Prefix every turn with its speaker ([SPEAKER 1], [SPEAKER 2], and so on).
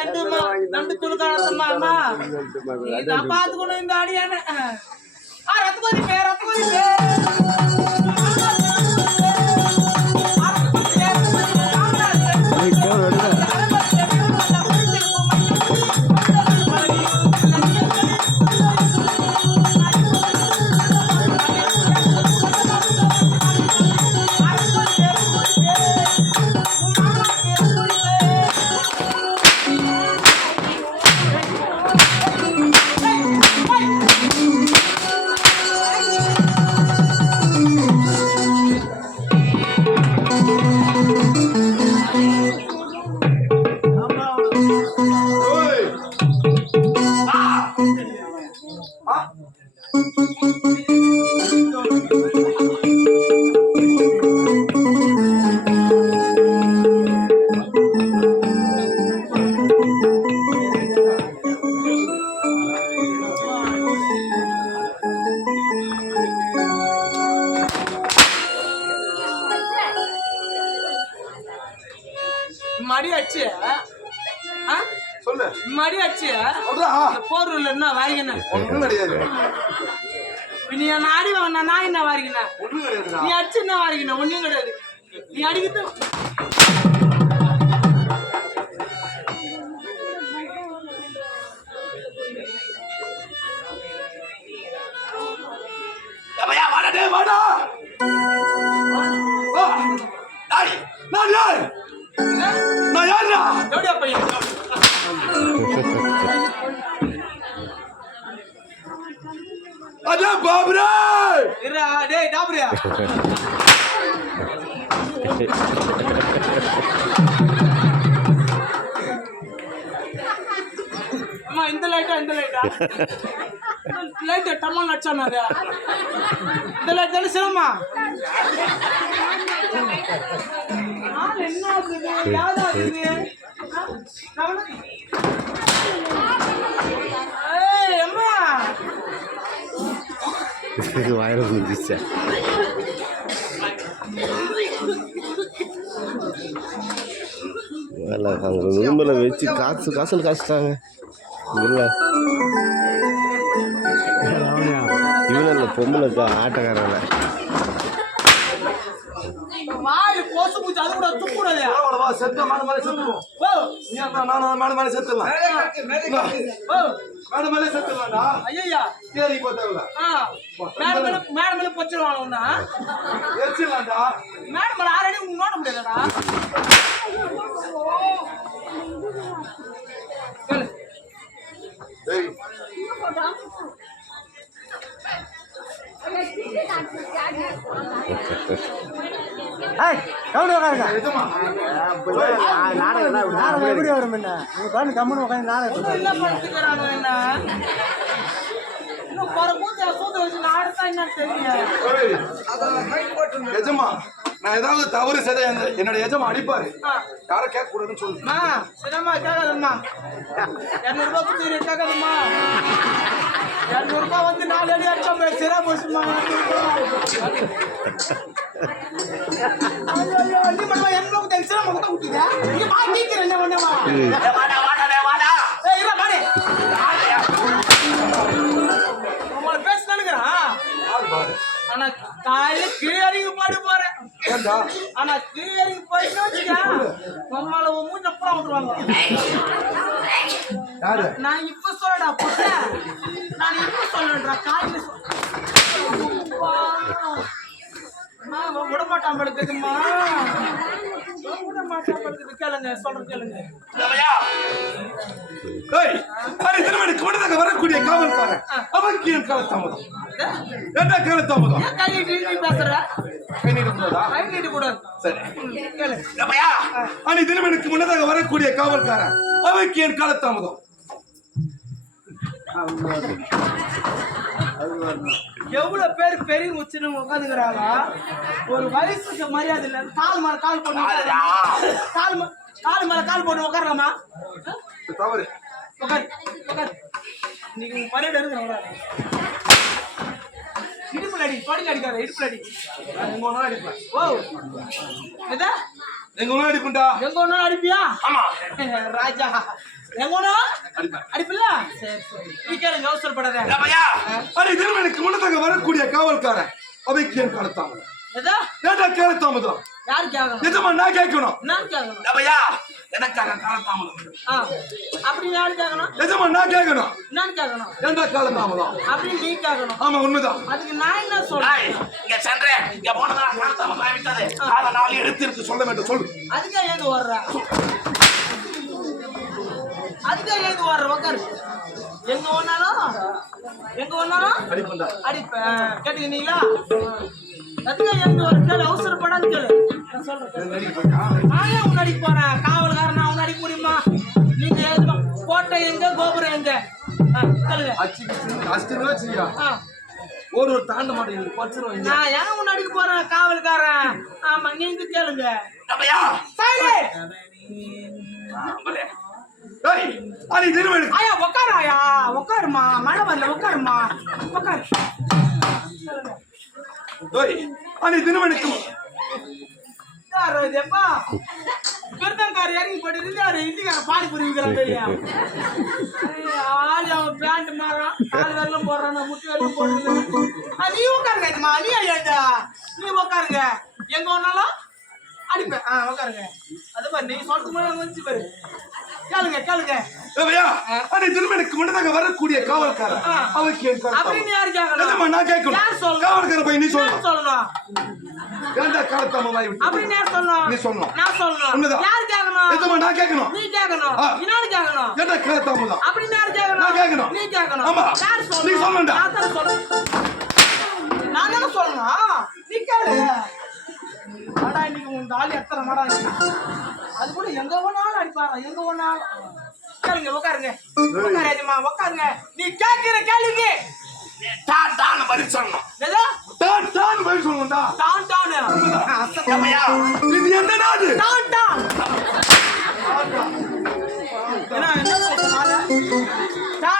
[SPEAKER 1] தண்டு மா- தண்டு துணுக்கானத்தம்மா அம்மா இதான் பாத்துக்கணும் இந்த அடியான. ஆ ரத்த கொதி பே ரத்த கொதி பே. மடி அடிச்சு?
[SPEAKER 2] சொல்லு.
[SPEAKER 1] மடி அடிச்சு
[SPEAKER 2] கிடையாது.
[SPEAKER 1] நீ என்ன அடி வாங்கினா நான் என்ன வாரிக்கின நீ அடிச்சு என்ன வாரிக்கின ஒண்ணும் கிடையாது. நீ அடிக்கிறது
[SPEAKER 2] வாடா. நான் யார்? அதான் பாபுரே.
[SPEAKER 1] டேய் டாபரியா இந்த லைட்டா இந்த லைட்டா. லைட் டம்மா நச்சானா அது. இந்த லைட் தானே சிரமா என்ன ஆகுது? யாரா ஆகுது அம்மா.
[SPEAKER 3] வாயில வந்துச்சு வேலை அவங்க ரூமில் வச்சு காசு காசுன்னு காசுட்டாங்க இல்லை இவன் இல்லை
[SPEAKER 1] துப்புடாதே
[SPEAKER 2] பரவாயில்ல, வா, செத்த மாடு மேல அண்ணா, நானும் மாடு மேல செத்துடலாம்.
[SPEAKER 1] ஓ
[SPEAKER 2] மாடு மேல செத்துடலாம்டா.
[SPEAKER 1] ஐயா
[SPEAKER 2] தேடி போ தேவையில்ல.
[SPEAKER 1] ஆ. மேடம் மேல மேடம் மேல பொச்சிருவாங்க ஒண்ணா
[SPEAKER 2] எரிச்சிடலாம்டா.
[SPEAKER 1] மேடம் மேல ஆல்ரெடி உங்க நோட்ட முடியாதடா.
[SPEAKER 2] எஜமா.
[SPEAKER 1] என்ன? பண்ணிக்கிறானோ என்ன? நாடுதான் என்னன்னு தெரியல.
[SPEAKER 2] ஏய், எஜமா, நான் ஏதாவது தவறு செய்த என்ன- என்னோட எஜமா அடிப்பாரு.
[SPEAKER 1] ஆ.
[SPEAKER 2] யாரும் கேட்க கூடாதுன்னு சொல்லு
[SPEAKER 1] அம்மா சின்னம்மா கேட்காதம்மா. இரநூறு ரூபாய் கொடுத்து கேட்காதம்மா. இரநூறு ரூபாய் வந்து நாலு அடி அடிச்சா போய் ஆனா காலையில கீழே இறங்கி பாடு போறேன்? ஆனா கீழே இறங்கி போயிட்டு வச்சுக்க நம்மளால உன் மூஞ்ச புறம் விட்டுருவாங்க? நான் இப்ப புட்ட நான் இப்ப சொல்லடா காலையில சொல் நான் கேளுங்க சொல்ற கேளுங்க.
[SPEAKER 2] ஏய், அரை திருமணிக்கு முன்னதாக வரக்கூடிய காவல்காரன். காலத்தாமதம் என்ன காலத்தாமதம்
[SPEAKER 1] ஏன் கை நீட்டி நீ பேசுற?
[SPEAKER 2] கை நீட்டக்கூடாதா?
[SPEAKER 1] கை நீட்டி கூடாது
[SPEAKER 2] சரி. அணி திருமணிக்கு முன்னதாக வரக்கூடிய காவல்காரன். அவனுக்கு என் காலத்தாமதம்
[SPEAKER 1] எவ்வளவு பேர் பெரிய முச்சுன்னு உட்காந்துக்கிறாங்க ஒரு வயசுக்கு மரியாதை இல்ல. கால் மேல கால் போட்டு. கால் கால் மேல கால் போட்டு உட்காரலாமா
[SPEAKER 2] தவறு.
[SPEAKER 1] உட்கார் உட்கார் நீங்க மரியாதை இருக்கிறவங்க இடுப்புல அடி தொடையில அடிக்காத இடுப்புல அடி.
[SPEAKER 2] எங்க ஒண்ணா அடிப்பேன்.
[SPEAKER 1] ஓ எதா
[SPEAKER 2] எங்க ஒண்ணா அடிப்பேன்டா.
[SPEAKER 1] எங்க ஒண்ணு அடிப்பியா?
[SPEAKER 2] ஆமா.
[SPEAKER 1] ராஜா. எங்கோனா
[SPEAKER 2] அடிப்பேன்
[SPEAKER 1] அடிப்பில்ல? சரி அவசரப்படாத.
[SPEAKER 2] அடி திருமணிக்கு முன்னதாக வரக்கூடிய காவல்காரன்
[SPEAKER 1] எதா?
[SPEAKER 2] ஏண்டா காலத்தாமதம்?
[SPEAKER 1] யாரு கேட்கணும்
[SPEAKER 2] நிஜமா நான் கேட்கணும். எனக்காக காலத்தாமதம்.
[SPEAKER 1] ஆ. அப்படி யாரு கேட்கணும்?
[SPEAKER 2] நிஜமா நான் கேட்கணும்.
[SPEAKER 1] நான் கேட்கணும்.
[SPEAKER 2] ஏண்டா காலத்தாமதம்?
[SPEAKER 1] அப்படி நீ கேட்கணும்.
[SPEAKER 2] ஆமா உண்மைதான்.
[SPEAKER 1] அதுக்கு நான் என்ன சொல்றேன்
[SPEAKER 2] இங்க சென்றே. இங்க போனதா காலத்தாமதம் ஆகிவிட்டது அதை நாலு எடுத்து இருக்கு சொல்ல வேண்டும் சொல்லு.
[SPEAKER 1] அதுக்கே ஏது வர்ற அதுக்கே ஏது வர்ற உக்காரு. எங்க ஒன்னாலும் எங்க ஒன்னாலும் அடிப்பேன். கேட்டுக்கிறீங்களா? அதுக்கே ஏது வர கேளு அவசரப்படாது கேளு. நான் சொல்றேன். நான் உன் அடிக்க போறேன். காவல்காரன் நான் உன் அடிக்க முடியுமா? நீங்க ஏது கோட்டை எங்க கோபுரம் எங்க?
[SPEAKER 2] ஒரு ஒரு தாண்ட மாட்டேங்குது பச்சிரும்
[SPEAKER 1] நான் ஏன் உன் அடிக்க போறேன் காவல்காரன்? ஆமா நீங்க கேளுங்க.
[SPEAKER 2] அடி திருமணி
[SPEAKER 1] ஆயா உட்காரு ஆயா. உட்காருமா மழை வரல
[SPEAKER 2] அடி திருமணிக்கு
[SPEAKER 1] யாரு இது எப்பா? விருதங்கார் இறங்கி போட்டு இருந்தாரு இந்திக்கார பாடி புரிவிக்கிறான் தெரியா ஆள் அவன் பேண்ட் மாறான் கால் வரலும் போடுறான் முட்டி வரலும் போடுறது நீ உட்காருங்க நீ ஐயா நீ உட்காருங்க எங்க ஒன்னாலும் அடிப்பேன் ஆ உட்காருங்க அது பாரு நீ சொல்றது மாதிரி வந்துச்சு பாரு. கேளுங்க கேளுங்க.
[SPEAKER 2] ஏப்பையா அடி திருமணிக்கு முன்னதாக வரக்கூடிய காவல்காரன். அவைக்கு என்
[SPEAKER 1] அப்படின்னு யாரு கேட்கணும்?
[SPEAKER 2] நான் கேட்கணும்.
[SPEAKER 1] யார் சொல்லணும்?
[SPEAKER 2] காவல்காரன் போய் நீ சொல்லணும்.
[SPEAKER 1] சொல்லணும்?
[SPEAKER 2] காலத்தாமதம் ஆகிவிட்டது
[SPEAKER 1] அப்படின்னு யார் சொல்லணும்?
[SPEAKER 2] நீ சொல்லணும்.
[SPEAKER 1] நான் சொல்லணும்.
[SPEAKER 2] உண்மைதான்.
[SPEAKER 1] யார் கேட்கணும்?
[SPEAKER 2] நிஜமா நான் கேட்கணும்.
[SPEAKER 1] நீ கேட்கணும். இன்னாரு கேட்கணும்.
[SPEAKER 2] ஏண்டா காலத்தாமதம்?
[SPEAKER 1] அப்படின்னு யார் கேட்கணும்?
[SPEAKER 2] நான் கேட்கணும்.
[SPEAKER 1] நீ கேட்கணும்.
[SPEAKER 2] ஆமா.
[SPEAKER 1] யார் சொல்லணும்?
[SPEAKER 2] நீ சொல்லணும்டா.
[SPEAKER 1] நான் தானே சொல்லணும். நான் தானே சொல்லணும். நீ கேளு. இன்னைக்கு உன் தாலி எத்தனை மடா இன்னைக்கு. அது கூட எங்க வேணாலும் அடிப்பாரா எங்க வேணாலும். கேளுங்க உட்காருங்க. உட்காருமா உட்காருங்க. நீ கேட்கிற கேள்விக்கு
[SPEAKER 2] டான் டான் பதில் சொல்லணும். டான் டான் பதில் சொல்லணும்டா.
[SPEAKER 1] Don Don